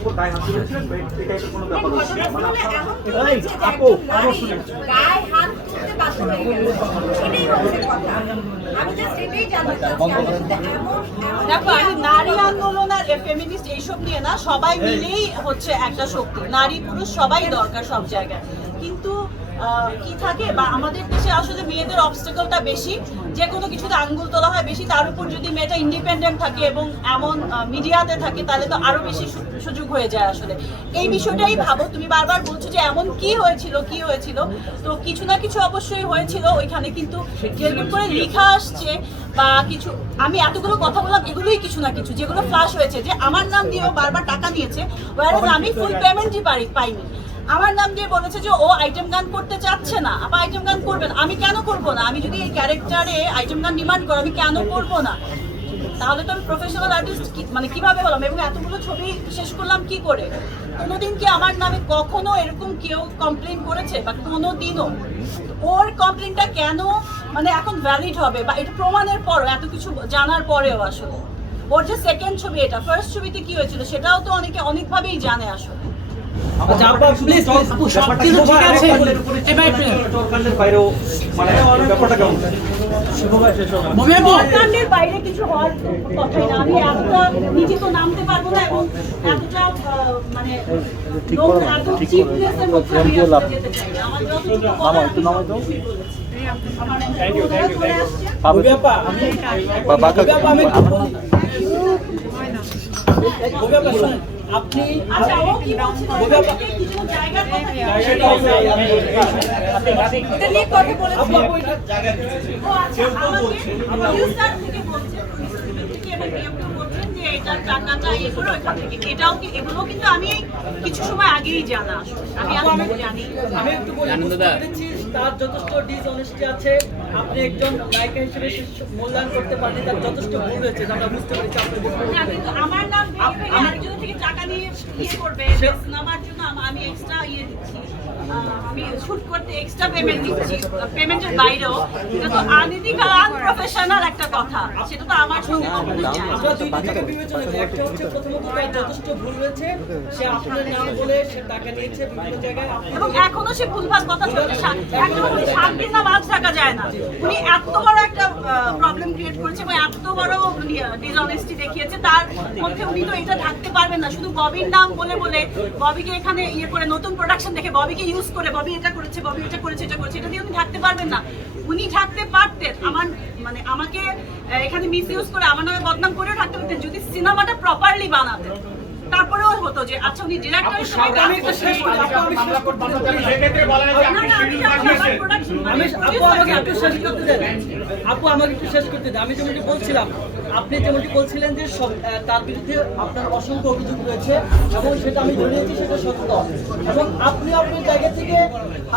উপর গায়ে হাত তুলেছিলেন এটা কোনো ব্যাপার আপু আমার শুনে গায়ে হাত তুলতে বাধ্য হয়ে গেল, এটাই হচ্ছে কথা। আমি জাস্ট এটাই জানতে চাচ্ছি এমন দেখো আমি নারী আন্দোলন আর ফেমিনিস্ট এইসব নিয়ে না, সবাই মিলেই হচ্ছে একটা শক্তি, নারী পুরুষ সবাই দরকার সব জায়গায়। কিন্তু কি থাকে বা আমাদের দেশে আসলে মেয়েদের অবস্টাকলটা বেশি, যে কোনো কিছুতে আঙ্গুল তোলা হয় বেশি, তার উপর যদি মেয়েটা ইন্ডিপেন্ডেন্ট থাকে এবং এমন মিডিয়াতে থাকে তাহলে তো আরো বেশি সুযোগ হয়ে যায়। আসলে এই বিষয়টাই ভাবো, তুমি বারবার বলছো যে এমন কি হয়েছিল তো কিছু না কিছু অবশ্যই হয়েছিল ওইখানে, কিন্তু যেরকম করে লেখা আসছে বা কিছু, আমি এতগুলো কথা বললাম এগুলোই কিছু না কিছু যেগুলো ফ্লাশ হয়েছে, যে আমার নাম দিয়েও বারবার টাকা নিয়েছে, আমি ফুল পেমেন্টই পাইনি। আমার নাম দিয়ে বলেছে যে ও আইটেম গান করতে চাচ্ছে না, আপা আইটেম গান করবেন, আমি কেন করব না? আমি যদি এই ক্যারেক্টারে আইটেম গান ডিমান্ড করি আমি কেন করব না? তাহলে তো আমি প্রফেশনাল আর্টিস্ট মানে কিভাবে হলাম? এবং এতগুলো ছবি শেষ করলাম কি করে? কোনোদিন কি আমার নামে কখনো এরকম কেউ কমপ্লেন করেছে? বা কোনোদিনও? ওর কমপ্লেনটা কেন মানে এখন ভ্যালিড হবে বা এটা প্রমাণের পরও, এত কিছু জানার পরেও আসলে ওর যে সেকেন্ড ছবি, এটা ফার্স্ট ছবিতে কি হয়েছিল সেটাও তো অনেকে অনেকভাবেই জানে আসলে। বাইরে কিছু হওয়ার কথাই না, আমি এতটা নিজে তো নামতে পারবো না এবং এতটা মানে চিপনেসের মধ্যে আমি যেতে চাই না। আমার যতটুকু আপনি আচ্ছা ও কি বলছেন কিছু জায়গা কথা এটা নিয়ে কথা বলেছি। ও আচ্ছা আমাকে প্রোডিউসার থেকে বলছেন, থেকে এবং কেউ বলছেন যে এটা টাকাটা ইয়ে করে ওইখান থেকে, এটাও কি এগুলো কিন্তু আমি কিছু সময় আগেই জানা, আমি জানি। আমি একটু বলি, বুঝতে পেরেছি তার যথেষ্ট ডিসঅনেস্টি আছে, আপনি একজন নায়িকা হিসেবে মূল্যায়ন করতে পারেন, তার যথেষ্ট ভুল হয়েছে আমরা বুঝতে পেরেছি। না কিন্তু আমার নাম আরেকজন থেকে টাকা নিয়ে ইয়ে করবে সিনেমার জন্য আমি এক্সট্রা ইয়ে দিচ্ছি, আমি শুট করতে এক্সট্রা পেমেন্ট দিচ্ছি, পেমেন্টের বাইরেও, এটা তো আনইথিক্যাল আনপ্রফেশনাল একটা কথা, সেটা তো আমার সঙ্গে কখনো যায় না। আমরা দুইটা থেকে বিবেচনা করি, একটা হচ্ছে প্রথমত তার যথেষ্ট ভুল হয়েছে, সে আপনার নাম বলে সে টাকা নিয়েছে বিভিন্ন জায়গায়, এবং এখনো সে ভুলভাল কথা চলছে। একদম 7 দিন না বাদ থাকা যায় না। উনি এত বড় একটা প্রবলেম ক্রিয়েট করেছে এবং এত বড় ডিসঅনেস্টি দেখিয়েছে, তার মধ্যে উনি তো এটা ঢাকতে পারবেন না। শুধু ববির নাম বলে বলে ববিকে এখানে ইয়ে করে নতুন প্রোডাকশন দেখে ববিকে ইউজ করে ববি এটা করেছে, ববি এটা করেছে, এটা করেছে, এটা দিয়ে উনি ঢাকতে পারবেন না। উনি ঢাকতে পারতেন, আমার মানে আমাকে এখানে মিস ইউজ করে আমার নামে বদনাম করেও ঢাকতে পারতেন যদি সিনেমাটা প্রপারলি বানাতেন। তারপরেও হতো যে আচ্ছা উনি ডিরেক্টর হিসেবে কাজ করতে আপু আমাকে একটু শেষ করতে দেন। আমি যেমনটি বলছিলাম, আপনি যেমনটি বলছিলেন যে তার বিরুদ্ধে আপনার অসংখ্য অভিযোগ রয়েছে এবং সেটা আমি ধরে নিয়েছি, সেটা সত্য। এবং আপনি আপনার জায়গা থেকে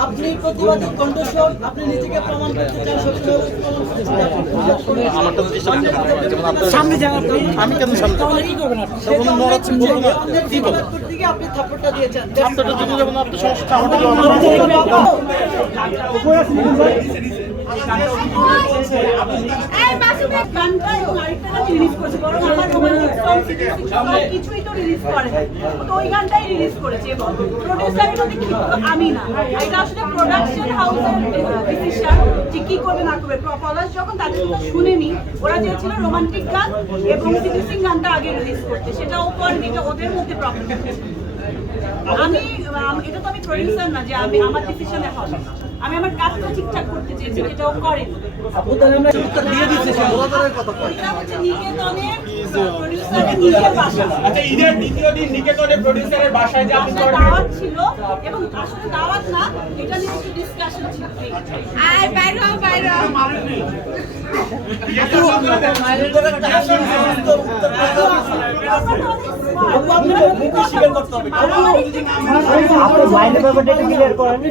আপনি প্রতিবাদী কণ্ঠস্বর, আপনি নিজেকে প্রমাণ করতে চান, সামনে যাওয়ার আমি কেন সামনে তাহলে কি করবেন আপনি থাপ্পড়টা দিয়েছেন, আপনি সমস্যা কিছুই তো রিলিজ করে তো ওই গানটাই রিলিজ করেছে এবং প্রডিউসারের মধ্যে কি আমি না, এটা আসলে প্রোডাকশন হাউসের ডিসিশন যে কি করবে না করবে। পলাশ যখন তাদের কথা শুনেনি, ওরা চেয়েছিল রোমান্টিক গান এবং সিরিয়াসিং গানটা আগে রিলিজ করতে, সেটা ও করেনি, এটা ওদের মধ্যে প্রবলেম। আমি এটা তো আমি প্রডিউসার না যে আমি আমার ডিসিশনে হবে, আমি আমার কাজটা ঠিকঠাক করতে চেয়েছি, যেটা ও করেন। দিয়ে দিচ্ছে এটা হচ্ছে নিকেতনের প্রডিউসারের নিজের বাসা। আচ্ছা ঈদের দ্বিতীয় দিন নিকেতনের প্রোডিউসারের বাসায় যে আপনি দাওয়াত ছিল এবং আসলে দাওয়াত না, এটা নিয়ে একটু ডিসকাশন ছিল। আর বাইরে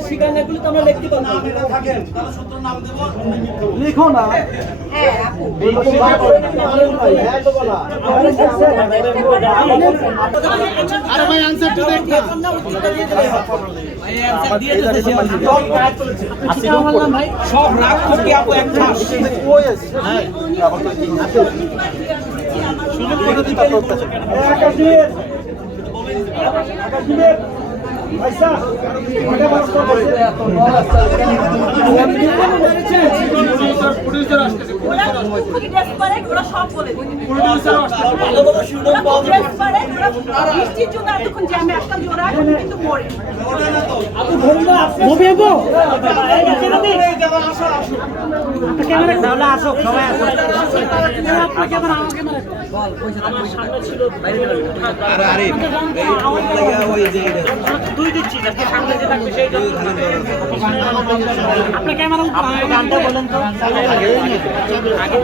স্বীকার না করলে তো আমরা লিখতে পারবো না। লিখো না। হ্যাঁ আপু আরে ভাই আনসারটা দেখ না, উত্তরটা দিয়ে দিলে ভাই আনসার দিয়ে দিতেছে ভাই সব রাগ করতে আপু একটা ওই আছে হ্যাঁ সুযোগ করে দিতে পারতেছে ওরা খুবই desperate, ওরা সব বলে দিবে। বৃষ্টির জন্য এতক্ষণ জ্যামে আসলাম যে ওরা এখন কিন্তু মরে। আপনার ক্যামেরা গানটা বলেন তো আগে